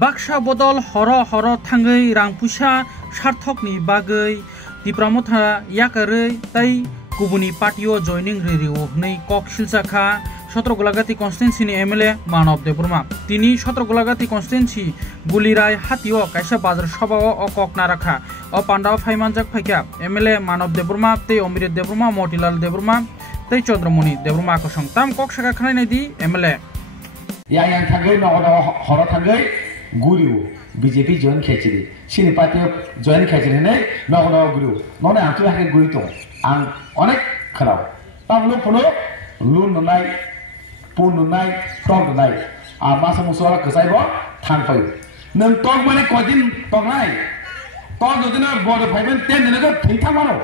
Baksa bodol horo thangai rang pusa sarthokni bagai dipramotha yakarei tai kubuni patio joining ririu nei kok silsakha Sotrogolagati constituency ni MLA Manav Deburma tini Sotrogolagati constituency Gulirai hatio kaisa bazar sabao o kok narakha o pandao phaimanjak phaikya MLA Manav Deburma tei Omrit Deburma Motilal Deburma tei Chandramoni Deburma ko sangtam kok saka khanai nei di MLA yang thangai no horo thangai guru BJP join khechiri sini party join khechiri nei no guru no na atu ha guru to ang onek kharao tamlo puno lun nai pun nai tong nai a masa musala kesai bo thangpai nang tong mane kodin tong nai tong dodina bodo phaiben ten dina ko thingthang mano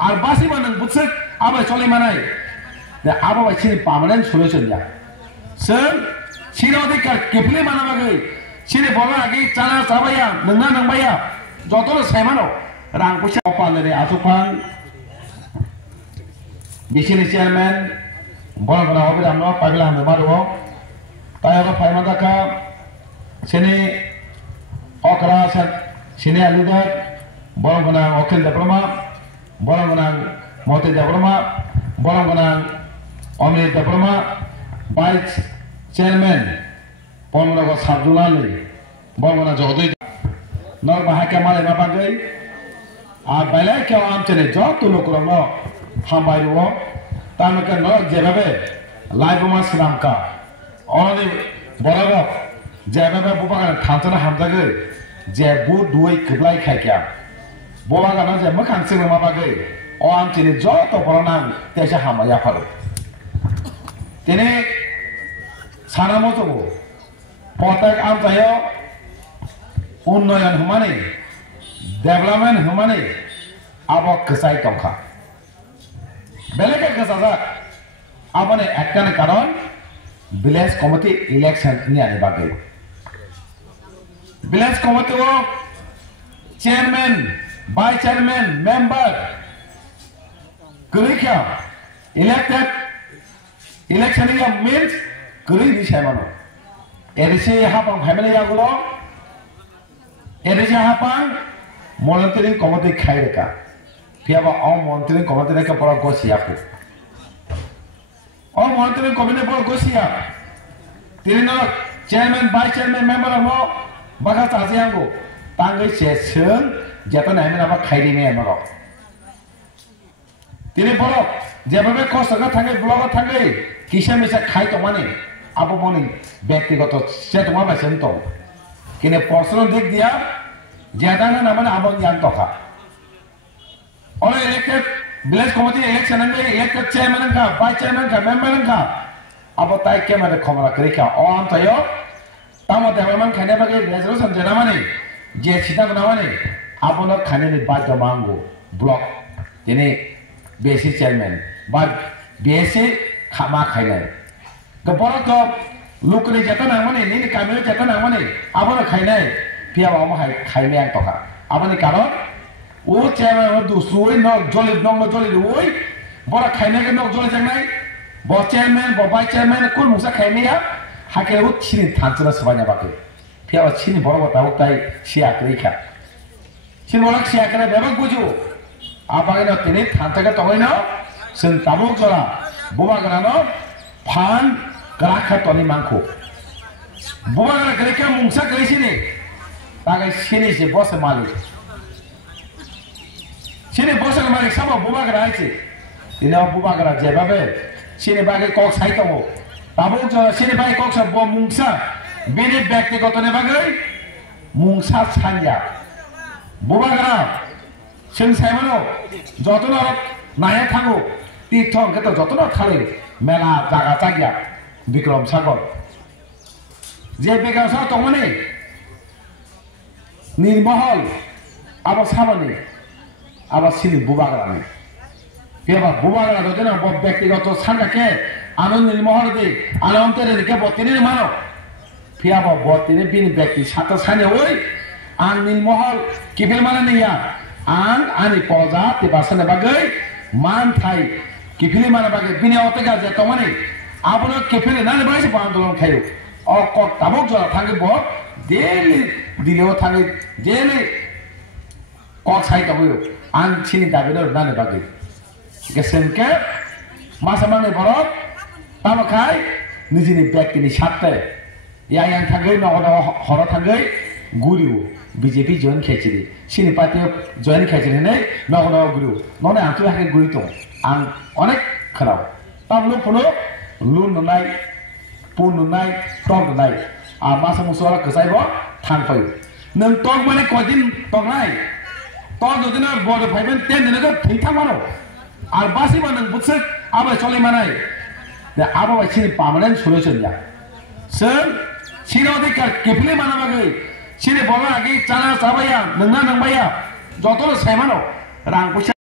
ar basi manang butsek aba chole manai da aba ba sini permanent solution ya sir sini odikar kepile manabagai sini bola agi chana sabaya nangna nangbaya joto saimano rang pusa palane asupang bisini chairman bola bola hobi amno pagla hamdo maro tayo paimandaka sini okra sini alidar bola bola okil diploma bola bola moti diploma bola bola omri diploma vice chairman bola bola sabjulali bola bola jodoi nor bahake male mabagai আর বাইলে কেউ আমচেনে যত লোকরম হামবাইরো তামকে ন যেভাবে লাইবমা শ্রীরামকা অনদি বড় যেভাবে বুবাগান থানচনা হামজাগে যে বু দুই কবলাই খাইকা বুবাগান যে মখান সিং মাবাগে ও আমচেনে যত বড় নাম তেসে হামায়া ফালো তিনি সানামতো প্রত্যেক আমচায় উন্নয়ন হুমানে development humane abo kesai tongkha beleke kesaja abone ekkan karon village committee election ni ani bagai village committee o chairman vice chairman member kurikya elected election ya means kuri ni saimano edise hapang family ya gulo edise hapang monitoring committee khaireka piaba all monitoring committee ka pora gosia ko all monitoring committee pora gosia tirino chairman vice chairman member mo baga tajiango tangai session jeta naime na ba khairi me amaro tini poro jebabe kost ka thangai blog thangai kisa misa khai to mane abo moni ব্যক্তিগত সে তোমার বেসেন তো কিনে প্রশ্ন দিক দিয়া ज्यादा ना नमन आबों यान तो खा और इलेक्टेड विलेज कमिटी इलेक्शन में इलेक्टेड चेयरमैन का वाइस चेयरमैन का मेंबर का अब ताई के मारे खमरा करी क्या और हम तो यो तामो डेवलपमेंट खाने बगे रेजोल्यूशन जना माने जे सीधा बना माने अब उन खाने ने बात जमांगो ब्लॉक यानी बेसिक चेयरमैन बाद बेसिक खामा खाने तो बड़ा तो लोग ने जता ना माने नहीं कामियों जता ना माने अब उन खाने পিয়া বাবা খাইলে এক টাকা আপনি কারণ ও চেয়ারম্যান দুসুই নক জলি নঙ্গ জলি ওই বড় খাইনাকে নক জলি জানাই ব চেয়ারম্যান ব ভাইস চেয়ারম্যান কোন মুসা খাইনিয়া হাকে ও চিনি থানচনা সবাইনা বাকে পিয়া বা চিনি বড় কথা ও তাই সিয়া কইখা চিনি বড় সিয়া করে বেবাক বুঝু আপাকে ন তিনি থানচাকে তগই ন সন তাবুক জরা বুবা গনা ন ফান গ্রাখা তনি মাংখো বুবা গনা গ্রেকা মুংসা কইছিনি তাকে sini si bos malik sini bos malik sama buba kera aja ini buba kera jeba be sini bagi kok sai tamu tabung jala sini bagi kok sa bo mungsa bini ব্যক্তিগত ne bagai mungsa sanya buba kera sing sai mano jotono naya thango tirthong keto jotono thale mela jaga jagya Bikram Sagar je Bikram Sagar tongmane নির্মহল আবার সাবানি আবার সিনি বুবাগড়ানি কেবা বুবাগড়া যদি না ব্যক্তিগত সাঙ্গাকে আনন্দ নির্মহল দে আনন্দের দিকে বতিনি মানো ফিয়াবা বতিনি বিন ব্যক্তি সাত সানে ওই আন নির্মহল কিফিল মানে নিয়া আন আনি পজা তে বাসনে বাগৈ মান থাই কিফিলি মানে বাগৈ বিনে অতগা যে তমানি আবনো কিফিলি নানি বাইছে আন্দোলন খাইও অ ক তাবক জরা থাকি ব daily video tangi daily kok sai tahu an sini tapi dah nane bagi kesenke masa mana borok tahu kai nijini back ini sate yang tangi nak horor tangi guru BJP join kecil sini parti join kecil ini nak guru nona antu hari guru itu ang onek kerau tahu lu nunai pun nunai top nunai masa musuh kesai bo tanpai neng top mana kojin top nai top tu na bodoh payment ten ni nak thintang mana basi mana busuk apa cole mana dah apa sini permanent solution ya sen sini orang kepilih mana bagi sini bola lagi cara sabaya nengna neng baya jodoh saya mana rang pusat